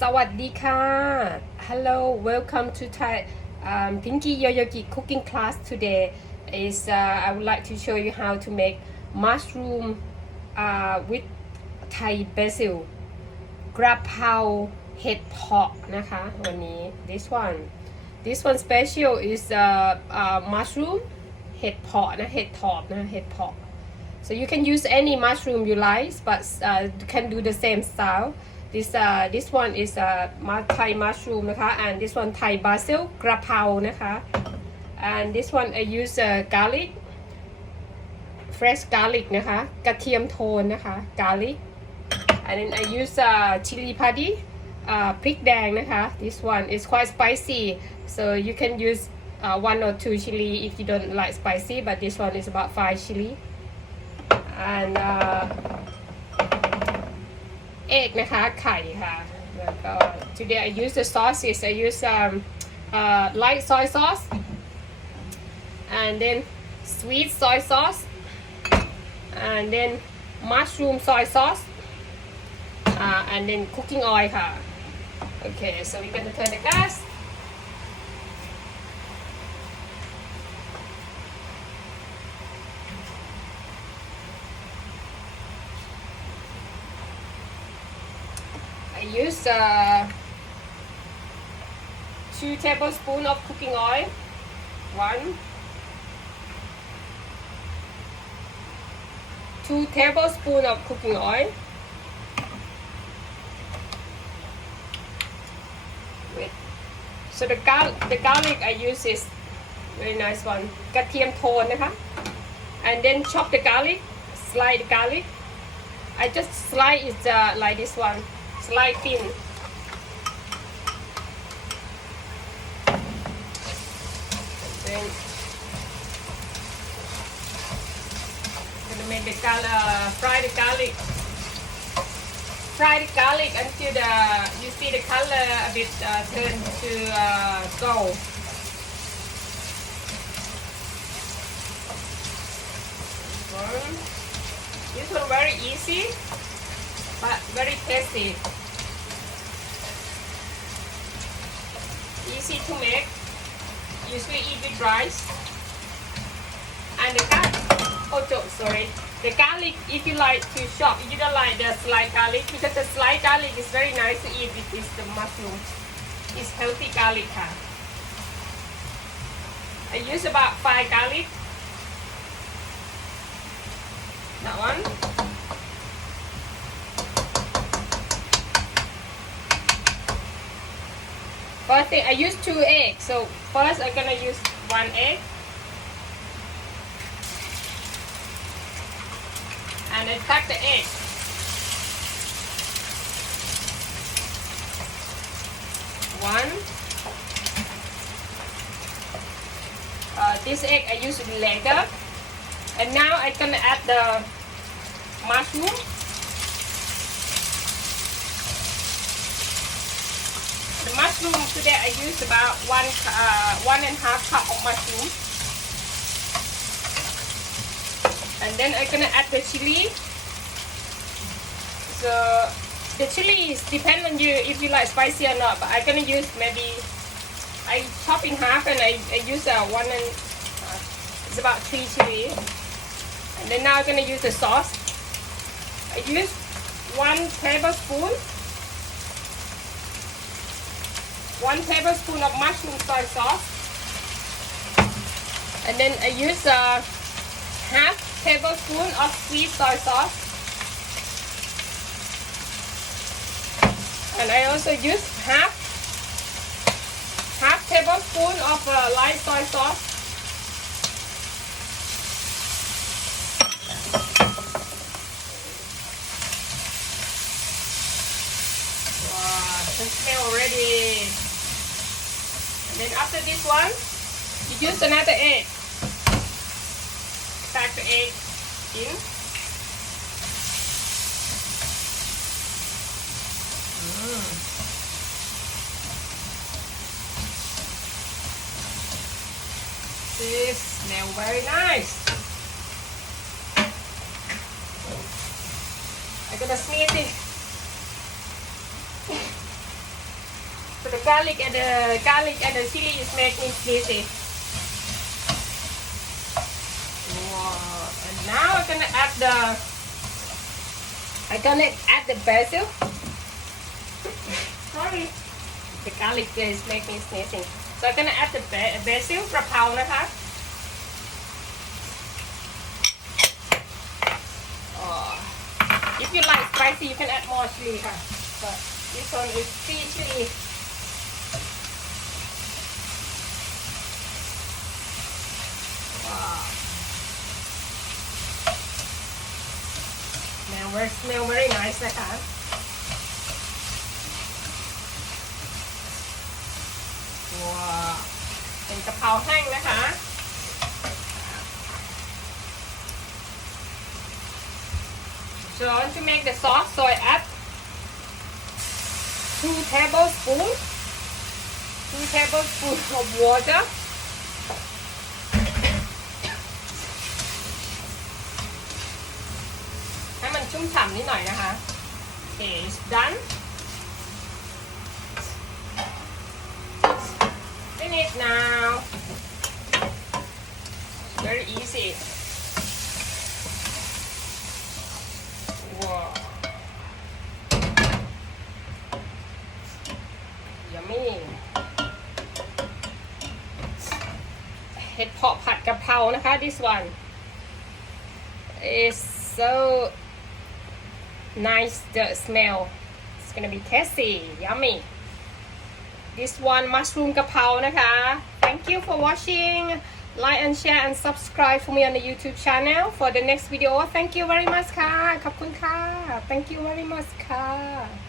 สวัสดีค่ะ Hello welcome to Thai um, Pinky Yoyogi cooking class today is uh, I would like to show you how to make mushroom uh, with Thai basil กระเพราเห็ดเผาะนะคะวันนี้ this one this one special is uh, uh, mushroom เห็ดเผาะนะเห็ดถอบนะเห็ดเผาะ So you can use any mushroom you like, but uh, you can do the same style. This uh, this one is uh, ma- Thai mushroom นะคะ and this one Thai basil กระเพรานะคะ and this one I use uh, garlic fresh garlic นะคะ กระเทียมโทนนะคะ garlic and then I use uh, chili padi uh, พริกแดงนะคะ this one is quite spicy so you can use uh, one or two chili if you don't like spicy but this one is about five chili and uh, egg นะคะ ไข่ค่ะ แล้วก็ today I use the sauces I use um, uh, light soy sauce and then sweet soy sauce and then mushroom soy sauce uh, and then cooking oil ค่ะ okay so we're gonna turn the gas use uh, two tablespoons of cooking oil. One, two tablespoons of cooking oil. Wait. So the gar the garlic I use is very nice one. กระเทียมโทนนะคะ and then chop the garlic, slice the garlic. I just slice it uh, like this one, slice thin. Then gonna make the garlic, fry the garlic. Fry the garlic until the you see the color a bit uh, turn to uh, gold. This one very easy, but very tasty. Easy to make. Usually eat with rice. And the garlic, oh so- sorry, the garlic. If you like to chop, you don't like the sliced garlic because the sliced garlic is very nice to eat with the mushroom. It's healthy garlic. Huh? I use about five garlic. That one. First thing, I use two eggs. So first I'm gonna use one egg. And then crack the egg. One. Uh, this egg I use later. And now I'm gonna add the mushroom. The mushroom today I used about one uh, one and a half cup of mushroom. And then I'm gonna add the chili. So the chili is depend on you if you like spicy or not. But I'm gonna use maybe I chop in half and I, I use uh, one and uh, it's about three chili. And then now I'm gonna use the sauce. I use one tablespoon, one tablespoon of mushroom soy sauce, and then I use a half tablespoon of sweet soy sauce, and I also use half half tablespoon of uh, light soy sauce. Wow, can smell already. And then after this one, you use another egg. Crack the egg in. Mm. This smell very nice. I'm gonna sneeze it. garlic and the garlic and the chili is make me sneezy. Wow. And now I'm gonna add the I'm gonna add the basil. Sorry. The garlic is making me sneezing. So I'm gonna add the ba- basil กระเพรานะคะ Oh. If you like spicy, you can add more chili ค่ะ But this one is three chili. Now we smell very nice นะคะ ว้าวเป็นกะเพราแห้งนะคะ So I want to make the sauce, so I add two tablespoons, two tablespoons of water. - ชุ่มฉ่ำนิดหน่อยนะคะ Okay, it's done. Finish now. Very easy. Wow. Yummy. เห็ดเพาะผัดกะเพรานะคะ this one is so nice the smell it's gonna be tasty yummy this one mushroom กะเพรานะคะ thank you for watching like and share and subscribe for me on the YouTube channel for the next video thank you very much ค่ะ ขอบคุณค่ะ thank you very much ค่ะ